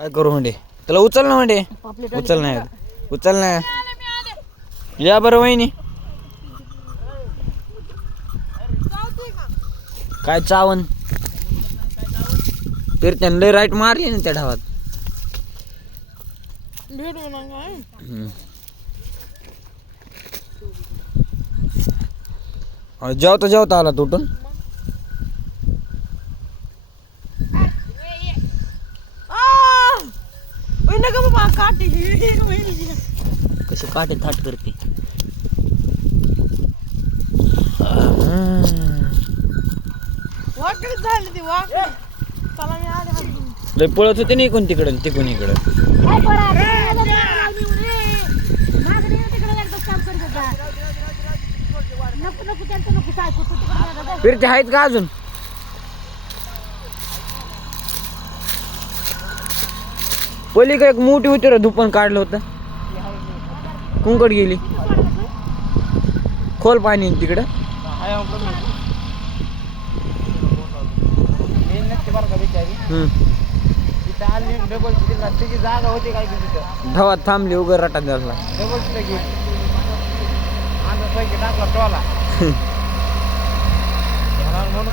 काय करू म्हणजे त्याला उचल ना म्हणजे उचल नाही उचल ना या बरं वहिनी काय चावण तर त्यांना राईट मारली ना त्या ढावात जेवता आला तुटून कशी काटे थाट करते लय पळत होते नाही कोण तिकडं तिकून इकडं फिरते आहेत का अजून पहिली का एक मोठी होती रे धुपण काढलं होतं कुंकड गेली खोल पाणी तिकडं धावात थांबली उगर रटा द्यायला